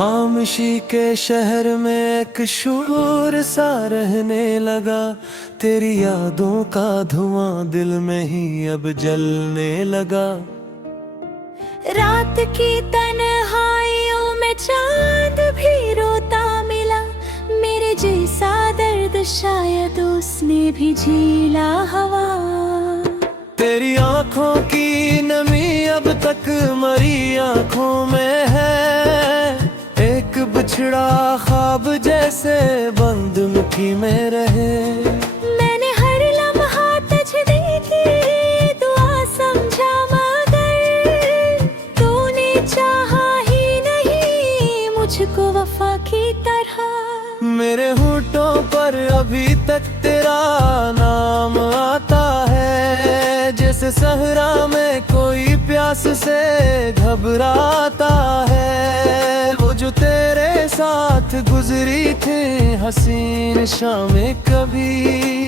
खामोशी के शहर में एक शोर सा रहने लगा। तेरी यादों का धुआं दिल में ही अब जलने लगा। रात की तन्हाइयों में चांद भी रोता मिला। मेरे जैसा दर्द शायद उसने भी झेला हवा। तेरी आंखों की नमी अब तक मरी आंखों में है। एक बिछड़ा ख्वाब जैसे बंद मुट्ठी में रहे। मैंने हर लम्हा तुझे की दुआ समझा, मगर तूने चाहा ही नहीं मुझको वफा की तरह। मेरे होठों पर अभी तक तेरा नाम आता है, जैसे सहरा में कोई प्यास से घबराता है। वो जो तेरे साथ गुजरी थी हसीन शामें कभी,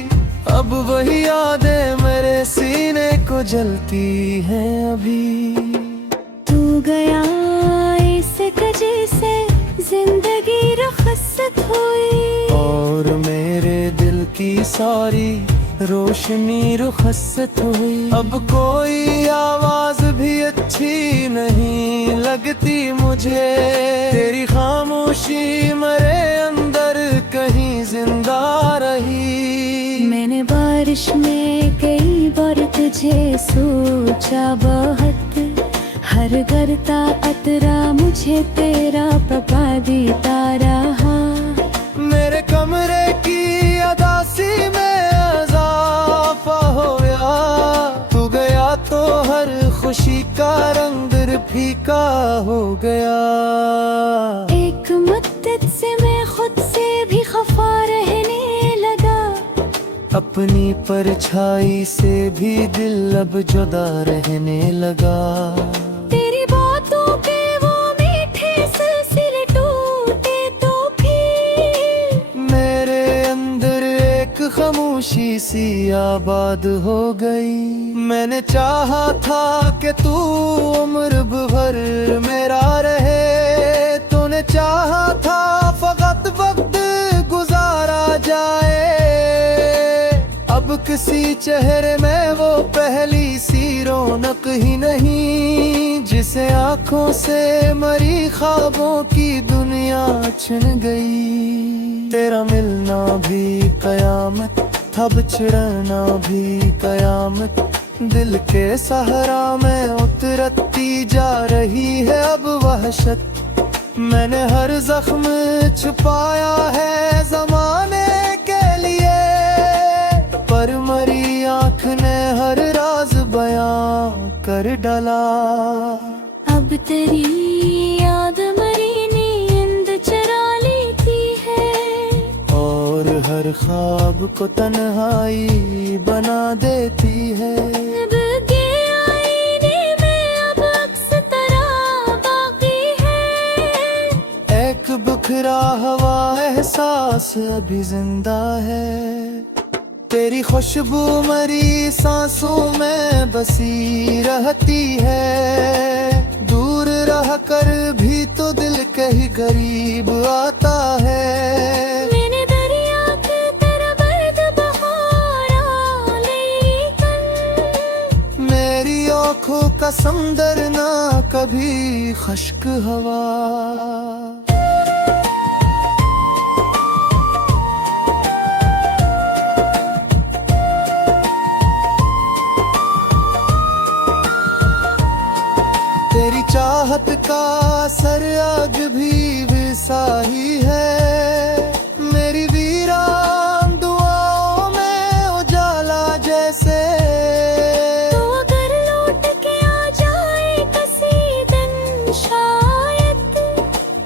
अब वही यादें मेरे सीने को जलती हैं अभी। तू गया इस जैसे जिंदगी रुखसत हुई, और मेरे दिल की सारी रोशनी रुखसत हुई। अब कोई आवाज भी अच्छी नहीं लगती मुझे। तेरी खामोशी मेरे अंदर कहीं जिंदा रही। मैंने बारिश में कई बार तुझे सोचा बहुत। हर करता अतरा मुझे तेरा पपा देता रहा। मेरे कमरे की अदासी में इजाफा हो गया। तू गया तो हर खुशी का रंग फीका हो गया। एक मुद्दत से मैं खुद से भी खफा रहने लगा। अपनी परछाई से भी दिल अब जुदा रहने लगा। तेरी बातों के वो मीठे सिलसिले टूटे तो फिर मेरे अंदर एक खामोशी सी आबाद हो गई। मैंने चाहा था कि तू उम्र भर मेरा रहे। तूने चाहा था फकत वक्त गुजारा जाए। अब किसी चेहरे में वो पहली सी रौनक ही नहीं, जिसे आंखों से मरी ख्वाबों की दुनिया छिन गई। तेरा मिलना भी कयामत था, बिछड़ना भी कयामत। दिल के सहारा में उतरती जा रही है अब वहशत। मैंने हर जख्म छुपाया है जमाने के लिए, पर मरी आँख ने हर राज बयां कर डाला। अब तेरी याद मरी नींद चरा लेती है, और हर ख्वाब को तन्हाई बना देती है। अब के आईने में अब अक्स तेरा बाकी है। एक बिखरा हुआ एहसास अभी जिंदा है। तेरी खुशबू मरी सांसों में बसी रहती है। दूर रह कर भी तो दिल कहीं करीब आता है। मैंने दरिया के तेरा बर्द बहारा, लेकिन मेरी आँखों का समंदर ना कभी खुश्क हवा। तेरी चाहत का असर आज भी वैसा ही है। मेरी वीरान दुआओं में उजाला जैसे। तो अगर लौट के आ जाए किसी दिन शायद,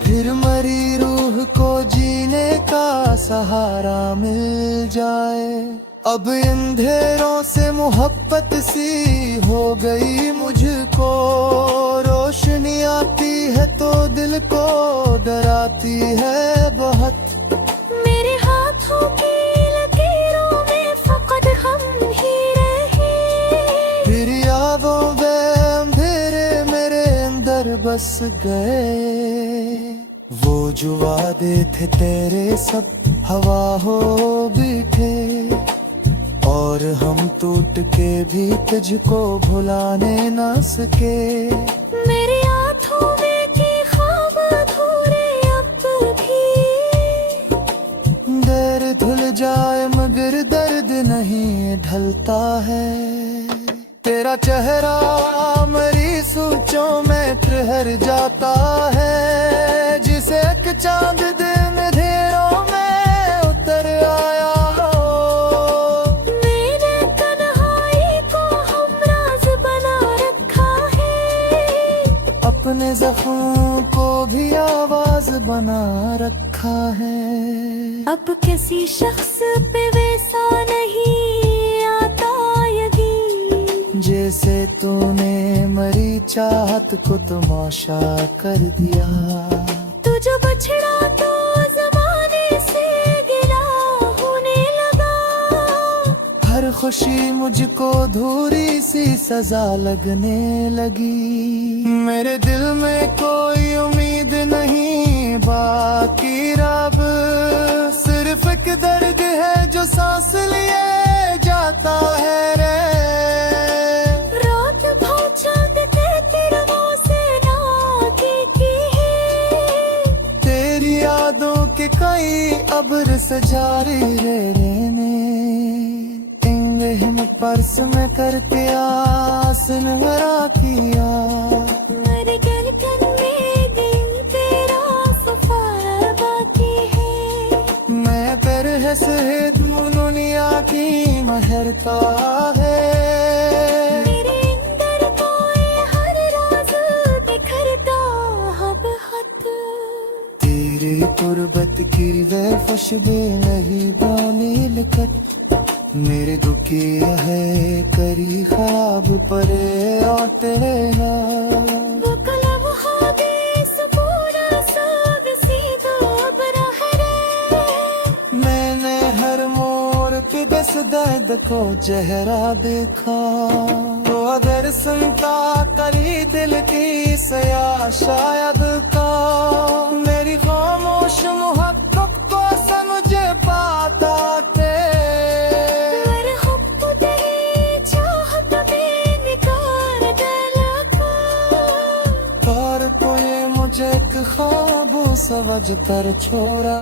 फिर मरी रूह को जीने का सहारा मिल जाए। अब अंधेरों से मोहब्बत सी हो गई मुझको। रोशनी आती है तो दिल को डराती है बहुत। मेरे हाथों की लकीरों में फकत हम ही रहे। फिर यादों में अंधेरे मेरे अंदर बस गए। जो वादे थे तेरे सब हवा हो बैठे, और हम टूट के भी तुझको भुलाने ना सके। मेरे हाथों में के ख्वाब अधूरे अब भी, दर धुल जाए मगर दर्द नहीं ढलता है। तेरा चेहरा मेरी सोचों में ठहर जाता है, जिसे एक चांद दिन अंधेरों में उतर आया हो। मैंने तन्हाई को हमराज बना रखा है, अपने जख्मों को भी आवाज बना रखा है। अब किसी शख्स पे वैसा नहीं आता यदि, जैसे तूने मरी चाहत को तमाशा कर दिया। तू जो बछड़ा तो जमाने से गिला होने लगा। हर खुशी मुझको धूरी सी सजा लगने लगी। मेरे दिल में कोई उम्मीद नहीं बाकी रब, सिर्फ एक दर्द है जो सांस लिए जाता है रे। रात भर चांद तेरे से नाती की है, तेरी यादों के कई अब्र सजारी रहने, इंगहन पर्स में करके आसन भरा किया। मेरे गलकन में दिल तेरा सफाया बाकी है। मैं पर है दुनिया की महरता है। मेरे अंदर कोई हर राज बिखरता हब हद। तेरी गुर्बत की वह खुशबू नहीं बोनी लिखत, मेरे दुखी है करी ख्वाब परे और तेरे नाम। वो कलम हादिस पूरा साग सीधा अब रह रे। मैंने हर मोड़ पे दस दर्द को चेहरा देखा, तो अगर सुनता करी दिल की सया शायद का, मेरी खामोश मोहब्बत को समझ पाता थे। मेरे हुब्ब तेरी चाहत में निकार डाला का। और तो ये मुझे एक ख्वाब समझ कर छोड़ा।